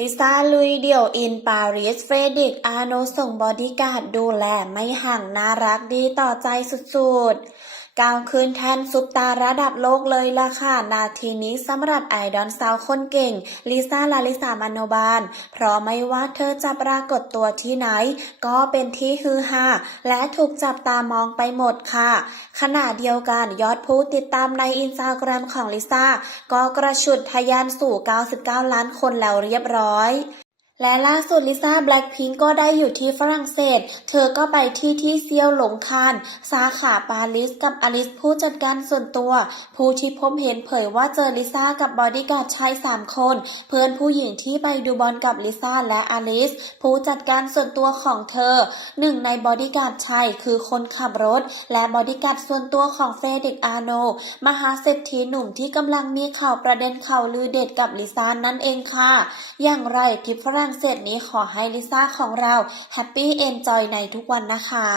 ลิซ่าลุยเดี่ยวอินปารีสเฟรดิก อาโนส่งบอดี้การ์ดดูแลไม่ห่างน่ารักดีต่อใจสุดๆ ก้าวคืนแทนซุปตาระดับโลกเลยล่ะค่ะ นาทีนี้สำหรับไอดอลสาวคนเก่ง ลิซ่าลาลิสามานโนบาลเพราะไม่ว่าเธอจะปรากฏตัวที่ไหน ก็เป็นที่ฮือฮาและถูกจับตามองไปหมดค่ะ ขณะเดียวกันยอดผู้ติดตามในอินสตาแกรมของลิซ่าก็กระฉุดทะยานสู่ 99 ล้านคนแล้วเรียบร้อย และล่าสุดลิซ่าแบล็คพิงก็ได้อยู่ที่ฝรั่งเศส เธอก็ไปที่ที่เซียวหลงคาน สาขาปารีสกับอลิสผู้จัดการส่วนตัว ผู้ที่พบเห็นเผยว่าเจอลิซ่ากับบอดี้การ์ดชายสามคน เพื่อนผู้หญิงที่ไปดูบอลกับลิซ่าและอลิสผู้จัดการส่วนตัวของเธอ หนึ่งในบอดี้การ์ดชายคือคนขับรถ และบอดี้การ์ดส่วนตัวของเฟเด็กอาโน มหาเศรษฐีหนุ่มที่กำลังมีข่าวประเด็นข่าวลือเด็ดกับลิซ่านั่นเองค่ะ อย่างไรทริปฝรั่งเศสนี้ขอให้ลิซ่าของเราแฮปปี้เอนจอยในทุกวันนะคะ